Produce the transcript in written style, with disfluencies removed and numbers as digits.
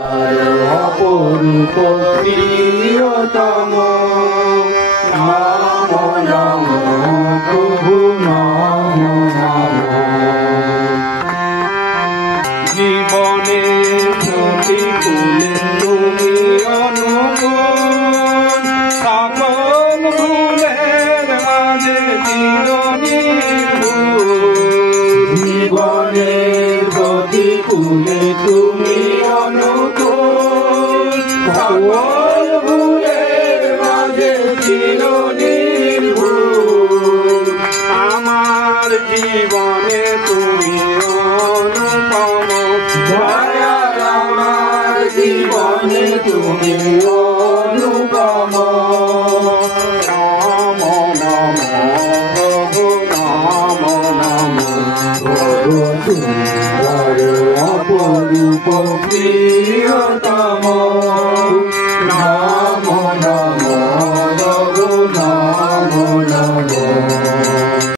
অপরূপ প্রিয়তম নাম নাম প্রভু নাম নাম জীবনে প্রতিকূলে তুমি অনুকূল সকল ভুলের মাঝে জীবনে প্রতিকূলে তুমি অনুকূল সকল ভুলের মাঝে চিরনির্ভুল আমার জীবনে তুমি অনুপম দয়াল আমার জীবনে তুমি অনুপম নাম নাম প্রভু নাম নাম প্রভু সুন্দর অপরূপ প্রিয়তম নাম নাম প্রভু নাম নাম